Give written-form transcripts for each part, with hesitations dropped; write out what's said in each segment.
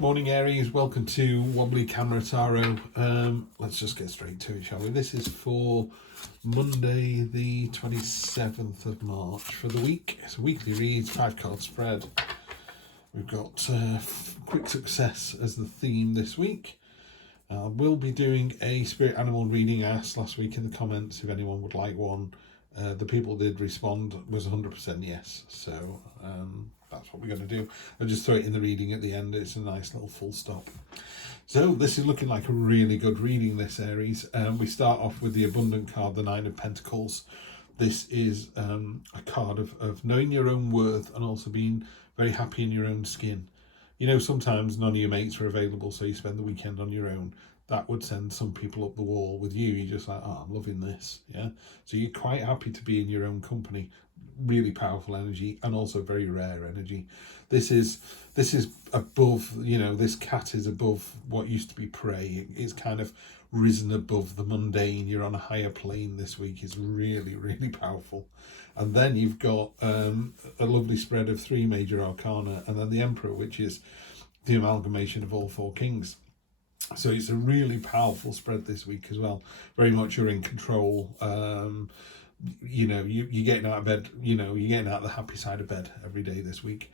Morning Aries, welcome to Wobbly Camera Tarot. Let's just get straight to it, shall we? This is for Monday the 27th of March for the week. It's a weekly read, 5-card spread. We've got quick success as the theme this week. We'll be doing a spirit animal reading. I asked last week in the comments if anyone would like one. The people did respond was 100% yes, so that's what we're going to do. I'll just throw it in the reading at the end. It's a nice little full stop. So this is looking like a really good reading, this Aries. We start off with the abundant card, the Nine of Pentacles. This is a card of knowing your own worth and also being very happy in your own skin. You know, sometimes none of your mates are available, so you spend the weekend on your own. That would send some people up the wall. With you, you're just like, oh, I'm loving this, yeah? So you're quite happy to be in your own company. Really powerful energy and also very rare energy. This is above, you know, this cat is above what used to be prey. It's kind of risen above the mundane. You're on a higher plane this week. Is really, really powerful. And then you've got a lovely spread of 3 major arcana, and then the Emperor, which is the amalgamation of all 4 kings. So it's a really powerful spread this week as well. Very much you're in control. You know, you're getting out of bed, you know, you're getting out of the happy side of bed every day this week.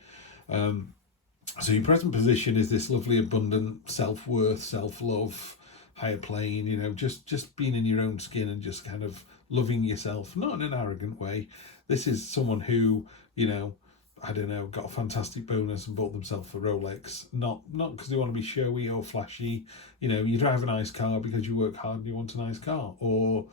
So your present position is this lovely, abundant self-worth, self-love, higher plane, you know, just being in your own skin and just kind of loving yourself, not in an arrogant way. This is someone who, you know, I don't know, got a fantastic bonus and bought themselves a Rolex, not because they want to be showy or flashy. You know, you drive a nice car because you work hard and you want a nice car, or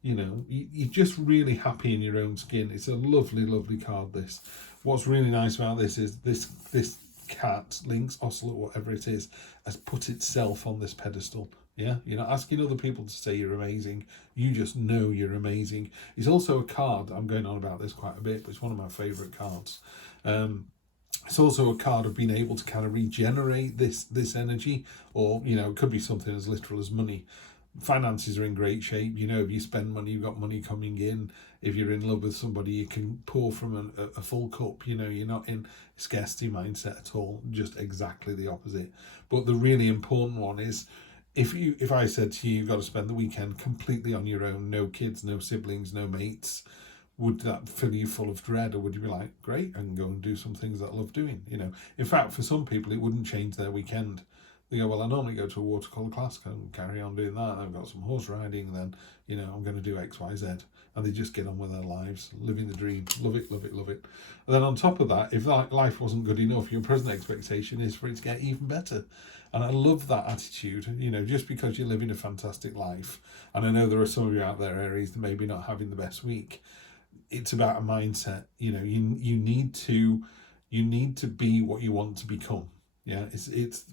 you know, you're just really happy in your own skin. It's a lovely, lovely card, this. What's really nice about this is this cat, lynx, ocelot, whatever it is, has put itself on this pedestal. Yeah, you're not asking other people to say you're amazing. You just know you're amazing. It's also a card, I'm going on about this quite a bit, but it's one of my favourite cards. It's also a card of being able to kind of regenerate this energy, or, you know, it could be something as literal as money. Finances are in great shape. You know, if you spend money, you've got money coming in. If you're in love with somebody, you can pour from a full cup. You know, you're not in scarcity mindset at all, just exactly the opposite. But the really important one is, if I said to you, you've got to spend the weekend completely on your own, no kids, no siblings, no mates, would that fill you full of dread, or would you be like, great, I can go and do some things that I love doing? You know, in fact, for some people, it wouldn't change their weekend. They go, well, I normally go to a watercolour class, can carry on doing that. I've got some horse riding, then, you know, I'm going to do X, Y, Z. And they just get on with their lives, living the dream. Love it, love it, love it. And then on top of that, if life wasn't good enough, your present expectation is for it to get even better. And I love that attitude, you know, just because you're living a fantastic life. And I know there are some of you out there, Aries, that maybe not having the best week. It's about a mindset. You know, you need to be what you want to become. Yeah, it's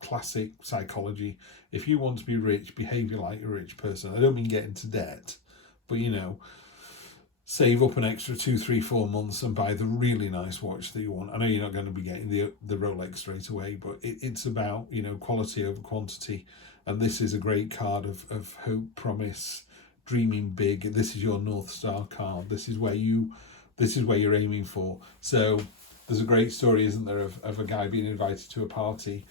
classic psychology. If you want to be rich, behave like a rich person. I don't mean get into debt, but, you know, save up an extra 2, 3, 4 months and buy the really nice watch that you want. I know you're not going to be getting the Rolex straight away, but it's about, you know, quality over quantity. And this is a great card of hope, promise, dreaming big. This is your North Star card. This is where you're aiming for. So there's a great story, isn't there, of a guy being invited to a party,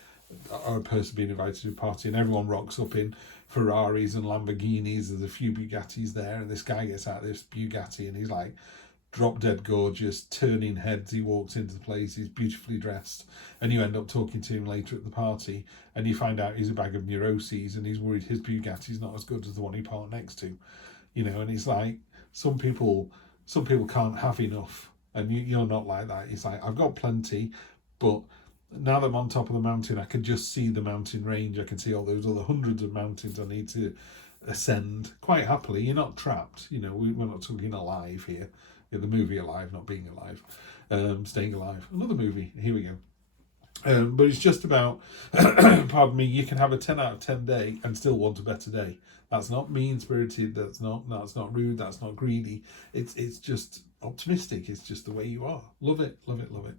or a person being invited to a party, and everyone rocks up in Ferraris and Lamborghinis. There's a few Bugattis there, and this guy gets out of this Bugatti and he's like drop dead gorgeous, turning heads. He walks into the place, he's beautifully dressed, and you end up talking to him later at the party and you find out he's a bag of neuroses and he's worried his Bugatti's not as good as the one he parked next to, you know. And it's like, some people can't have enough, and you're not like that. It's like, I've got plenty, but now that I'm on top of the mountain, I can just see the mountain range. I can see all those other hundreds of mountains I need to ascend quite happily. You're not trapped. You know, we're not talking alive here. The movie Alive, not being alive. Staying Alive. Another movie. Here we go. But it's just about, pardon me, you can have a 10 out of 10 day and still want a better day. That's not mean-spirited. That's not rude. That's not greedy. It's just optimistic. It's just the way you are. Love it, love it, love it.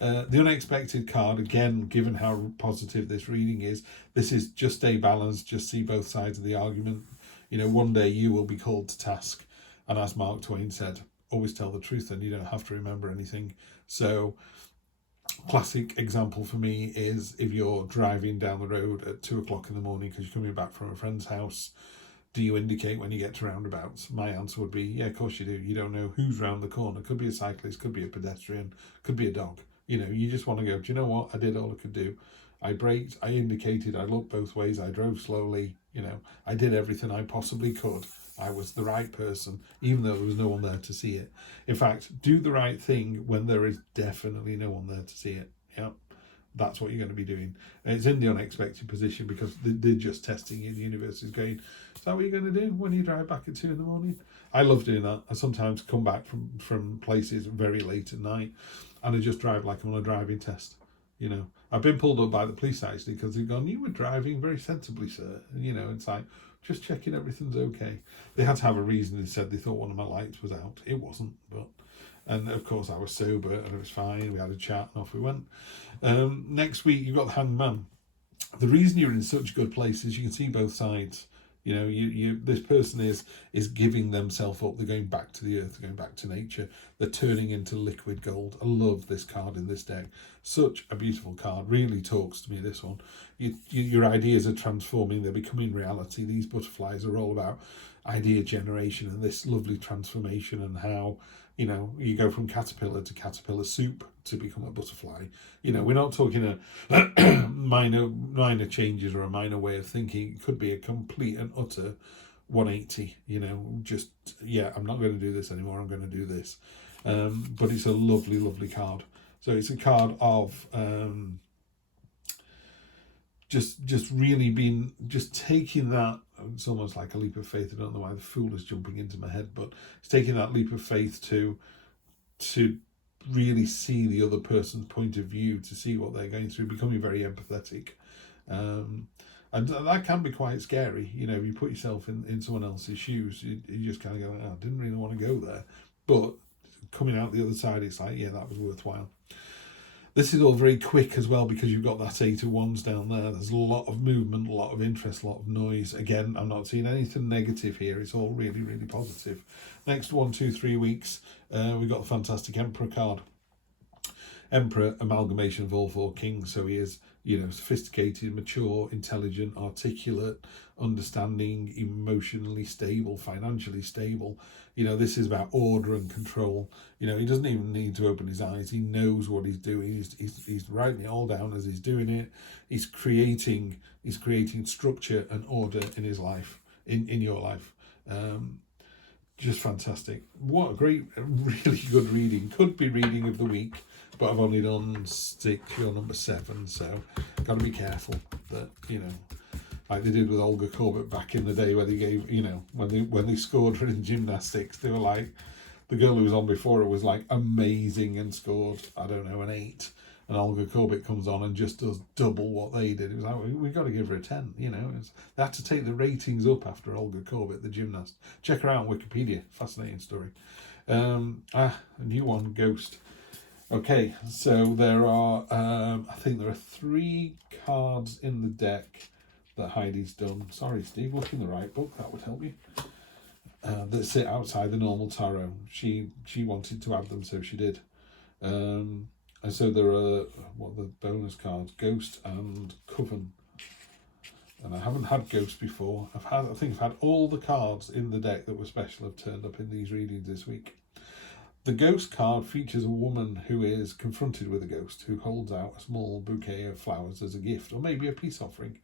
The unexpected card, again, given how positive this reading is, this is just stay balanced, just see both sides of the argument. You know, one day you will be called to task. And as Mark Twain said, always tell the truth and you don't have to remember anything. So Classic example for me is if you're driving down the road at 2 o'clock in the morning because you're coming back from a friend's house. Do you indicate when you get to roundabouts? My answer would be, yeah, of course you do. You don't know who's round the corner. Could be a cyclist, could be a pedestrian, could be a dog. You just want to go, do you know what? I did all I could do. I braked, I indicated, I looked both ways, I drove slowly, I did everything I possibly could. I was the right person, even though there was no one there to see it. In fact, do the right thing when there is definitely no one there to see it. Yeah. That's what you're going to be doing. And it's in the unexpected position because they're just testing you. The universe is going, is that what you're going to do when you drive back at 2 in the morning? I love doing that. I sometimes come back from places very late at night and I just drive like I'm on a driving test. I've been pulled up by the police actually because they've gone, you were driving very sensibly, sir. It's like, just checking everything's okay. They had to have a reason. They said they thought one of my lights was out. It wasn't, and of course I was sober and it was fine. We had a chat and off we went. Next week you've got the Hanged Man. The reason you're in such good places, you can see both sides. This person is giving themselves up. They're going back to the earth. They're going back to nature. They're turning into liquid gold. I love this card in this deck. Such a beautiful card. Really talks to me, this one. Your ideas are transforming. They're becoming reality. These butterflies are all about idea generation and this lovely transformation and how you go from caterpillar to caterpillar soup to become a butterfly. We're not talking a minor changes or a minor way of thinking. It could be a complete and utter 180. I'm not going to do this anymore. I'm going to do this. But it's a lovely, lovely card. So it's a card of just really being, just taking that. It's almost like a leap of faith. I don't know why the fool is jumping into my head, but it's taking that leap of faith to really see the other person's point of view, to see what they're going through, becoming very empathetic. And that can be quite scary. If you put yourself in someone else's shoes, you just kind of go, oh, I didn't really want to go there. But coming out the other side, it's like, yeah, that was worthwhile. This is all very quick as well because you've got that 8 of Wands down there. There's a lot of movement, a lot of interest, a lot of noise. Again, I'm not seeing anything negative here. It's all really, really positive. Next 1, 2, 3 weeks, we've got the fantastic Emperor card. Emperor, amalgamation of all 4 kings. So he is, sophisticated, mature, intelligent, articulate, understanding, emotionally stable, financially stable. This is about order and control. He doesn't even need to open his eyes. He knows what he's doing. He's writing it all down as he's doing it. He's creating structure and order in his life, in your life. Just fantastic. What a great, really good reading. Could be reading of the week, but I've only done stick your number 7, so got to be careful that, like they did with Olga Korbut back in the day, where they gave, when they scored her in gymnastics, they were like, the girl who was on before it was like amazing and scored, I don't know, an 8. And Olga Korbut comes on and just does double what they did. It was like, we've got to give her a 10, They had to take the ratings up after Olga Korbut, the gymnast. Check her out on Wikipedia. Fascinating story. A new one, Ghost. Okay, so there are, I think there are 3 cards in the deck that Heidi's done. Sorry, Steve, look in the right book. That would help you. That sit outside the normal tarot. She wanted to add them, so she did. And so there are, what are the bonus cards? Ghost and Coven. And I haven't had Ghost before. I think I've had all the cards in the deck that were special have turned up in these readings this week. The Ghost card features a woman who is confronted with a ghost, who holds out a small bouquet of flowers as a gift, or maybe a peace offering.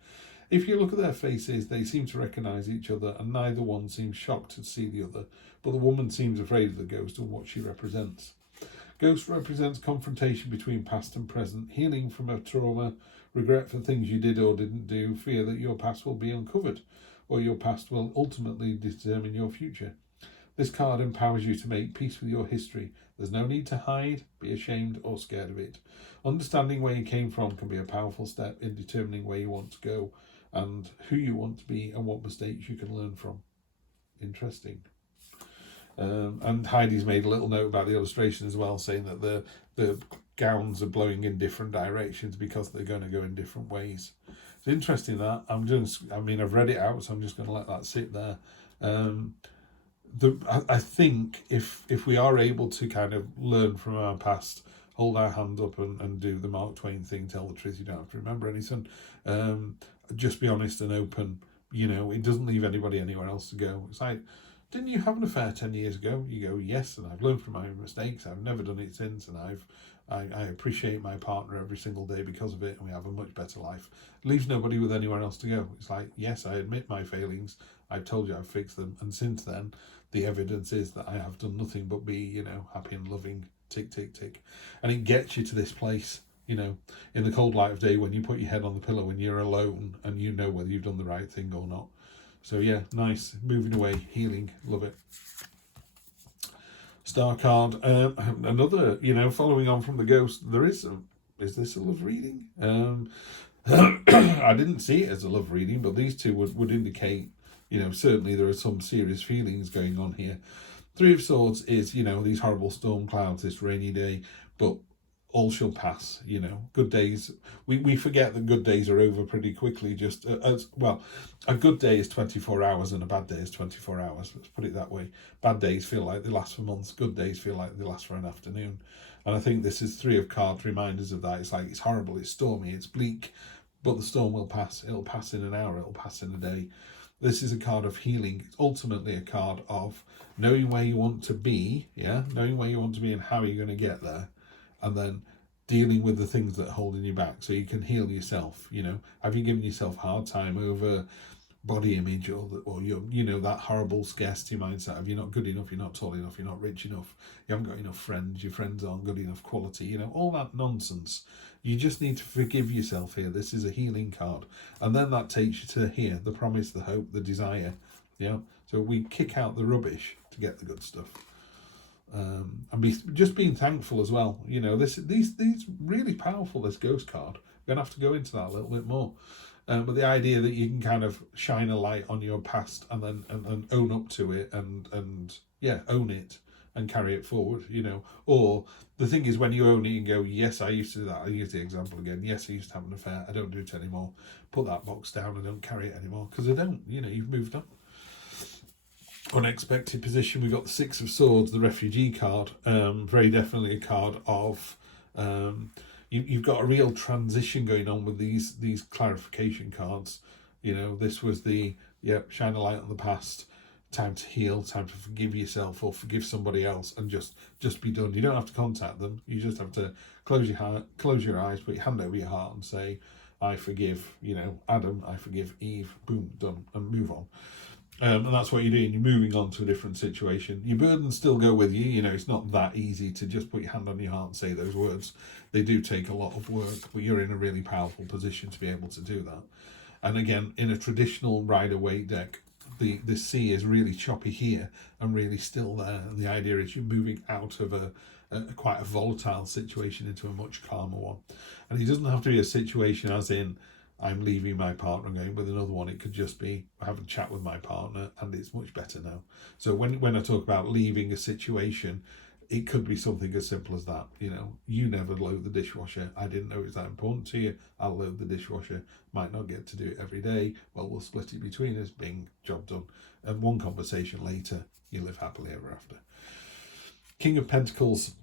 If you look at their faces, they seem to recognise each other, and neither one seems shocked to see the other, but the woman seems afraid of the ghost and what she represents. Ghost represents confrontation between past and present, healing from a trauma, regret for things you did or didn't do, fear that your past will be uncovered, or your past will ultimately determine your future. This card empowers you to make peace with your history. There's no need to hide, be ashamed, or scared of it. Understanding where you came from can be a powerful step in determining where you want to go and who you want to be and what mistakes you can learn from. Interesting. And Heidi's made a little note about the illustration as well, saying that the gowns are blowing in different directions because they're going to go in different ways. It's interesting that. I've read it out, so I'm just going to let that sit there. I think if we are able to kind of learn from our past, hold our hand up and do the Mark Twain thing, tell the truth, you don't have to remember anything. Just be honest and open. It doesn't leave anybody anywhere else to go. It's like, didn't you have an affair 10 years ago? You go, yes, and I've learned from my mistakes. I've never done it since, and I appreciate my partner every single day because of it, and we have a much better life. It leaves nobody with anywhere else to go. It's like, yes, I admit my failings. I've told you I've fixed them, and since then, the evidence is that I have done nothing but be, happy and loving, tick, tick, tick. And it gets you to this place, in the cold light of day when you put your head on the pillow when you're alone and you know whether you've done the right thing or not. So yeah, nice. Moving away, healing, love it. Star card, another, following on from the ghost, is this a love reading? I didn't see it as a love reading, but these two would indicate, certainly there are some serious feelings going on here. Three of Swords is, these horrible storm clouds, this rainy day, but all shall pass, good days. We forget that good days are over pretty quickly, just as well. A good day is 24 hours and a bad day is 24 hours. Let's put it that way. Bad days feel like they last for months. Good days feel like they last for an afternoon. And I think this is Three of Cards reminders of that. It's like, it's horrible, it's stormy, it's bleak, but the storm will pass. It'll pass in an hour, it'll pass in a day. This is a card of healing. It's ultimately a card of knowing where you want to be, knowing where you want to be and how you're going to get there, and then dealing with the things that are holding you back so you can heal yourself. Have you given yourself a hard time over body image or that horrible scarcity mindset of you're not good enough, you're not tall enough, you're not rich enough, you haven't got enough friends, your friends aren't good enough quality, all that nonsense. You just need to forgive yourself here. This is a healing card, and then that takes you to here, the promise, the hope, the desire. So we kick out the rubbish to get the good stuff. And just being thankful as well. These really powerful, this ghost card. We're gonna have to go into that a little bit more. But the idea that you can kind of shine a light on your past and then and own up to it and own it and carry it forward, Or the thing is, when you own it and go, yes, I used to do that. I use the example again. Yes, I used to have an affair. I don't do it anymore. Put that box down. I don't carry it anymore because I don't. You've moved on. Unexpected position. We got the Six of Swords, the refugee card. Very definitely a card of you've got a real transition going on with these clarification cards. This was the shine a light on the past, time to heal, time to forgive yourself or forgive somebody else, and just be done. You don't have to contact them. You just have to close your eyes, put your hand over your heart, and say, "I forgive." Adam, I forgive Eve. Boom, done, and move on. And that's what you're doing. You're moving on to a different situation. Your burdens still go with you. It's not that easy to just put your hand on your heart and say those words. They do take a lot of work, but you're in a really powerful position to be able to do that. And again, in a traditional Rider-Waite deck, the sea is really choppy here and really still there. And the idea is you're moving out of a quite a volatile situation into a much calmer one. And it doesn't have to be a situation as in, I'm leaving my partner and going with another one. It could just be, I have a chat with my partner and it's much better now. So when I talk about leaving a situation, it could be something as simple as that. You never load the dishwasher. I didn't know it was that important to you. I'll load the dishwasher. Might not get to do it every day. Well, we'll split it between us. Bing, job done. And one conversation later, you live happily ever after. King of Pentacles.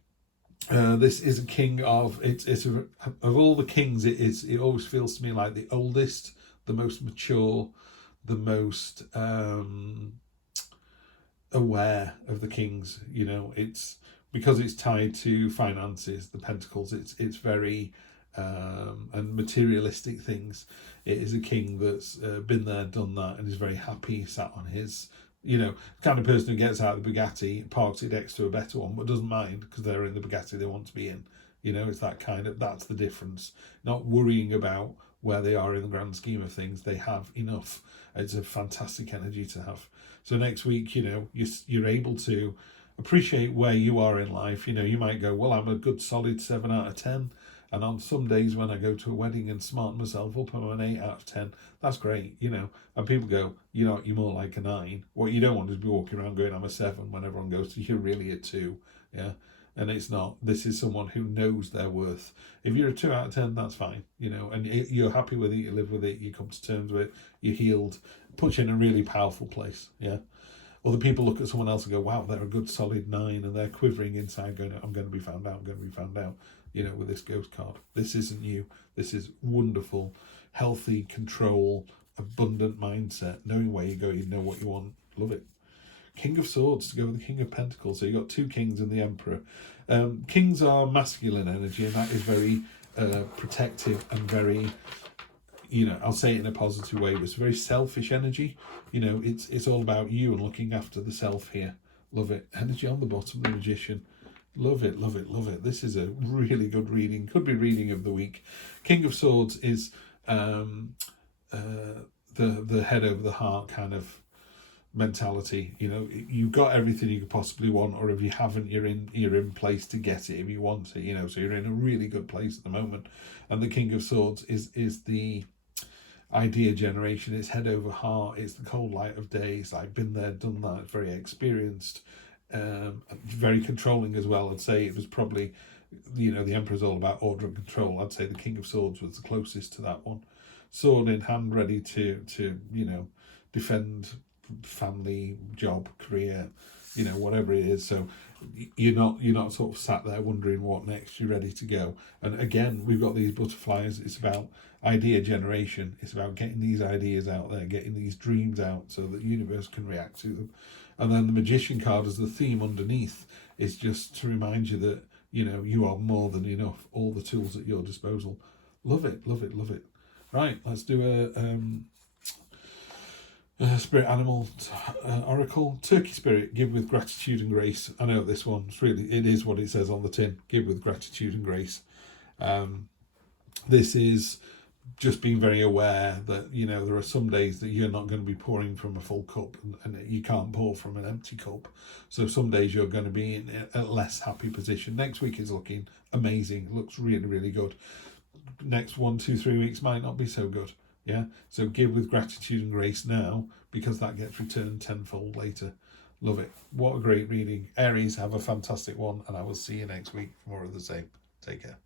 This is a king of of all the kings. It always feels to me like the oldest, the most mature, the most aware of the kings. It's because it's tied to finances. The Pentacles. It's very and materialistic things. It is a king that's been there, done that, and is very happy, sat on his. Kind of person who gets out of the Bugatti, parks it next to a better one, but doesn't mind because they're in the Bugatti they want to be in. It's that's the difference. Not worrying about where they are in the grand scheme of things. They have enough. It's a fantastic energy to have. So next week, you're able to appreciate where you are in life. You might go, well, I'm a good solid 7 out of 10. And on some days when I go to a wedding and smarten myself up, I'm an 8 out of 10. That's great, And people go, you're more like a 9. What you don't want is be walking around going, I'm a 7 when everyone goes to, you're really a 2. Yeah. And it's not. This is someone who knows their worth. If you're a 2 out of 10, that's fine, and you're happy with it, you live with it, you come to terms with it, you're healed, puts you in a really powerful place. Yeah. Other people look at someone else and go, wow, they're a good solid 9, and they're quivering inside going, I'm going to be found out, I'm going to be found out. with this ghost card. This isn't you. This is wonderful, healthy control, abundant mindset, knowing where you go, you know what you want. Love it. King of Swords to go with the King of Pentacles. So you've got two kings and the Emperor. Kings are masculine energy, and that is very protective and very, I'll say it in a positive way, but it's very selfish energy. It's all about you and looking after the self here. Love it. Energy on the bottom, the Magician. Love it, love it, love it. This is a really good reading. Could be reading of the week. King of Swords is the head over the heart kind of mentality. You've got everything you could possibly want, or if you haven't, you're in place to get it if you want it. So you're in a really good place at the moment. And the King of Swords is the idea generation. It's head over heart. It's the cold light of day. It's like been there, done that. It's very experienced, very controlling as well. I'd say it was probably, the Emperor's all about order and control. I'd say the King of Swords was the closest to that one. Sword in hand, ready to defend family, job, career, whatever it is. So you're not sort of sat there wondering what next. You're ready to go. And again, we've got these butterflies. It's about idea generation. It's about getting these ideas out there, getting these dreams out so that the universe can react to them. And then the Magician card as the theme underneath is just to remind you that you are more than enough. All the tools at your disposal. Love it, love it, love it. Right, let's do Spirit Animal Oracle. Turkey Spirit, give with gratitude and grace. I know this one, it is what it says on the tin. Give with gratitude and grace. This is just being very aware that, there are some days that you're not going to be pouring from a full cup and you can't pour from an empty cup. So some days you're going to be in a less happy position. Next week is looking amazing. Looks really, really good. Next 1, 2, 3 weeks might not be so good. Yeah, so give with gratitude and grace now, because that gets returned tenfold later. Love it. What a great reading. Aries, have a fantastic one, and I will see you next week for more of the same. Take care.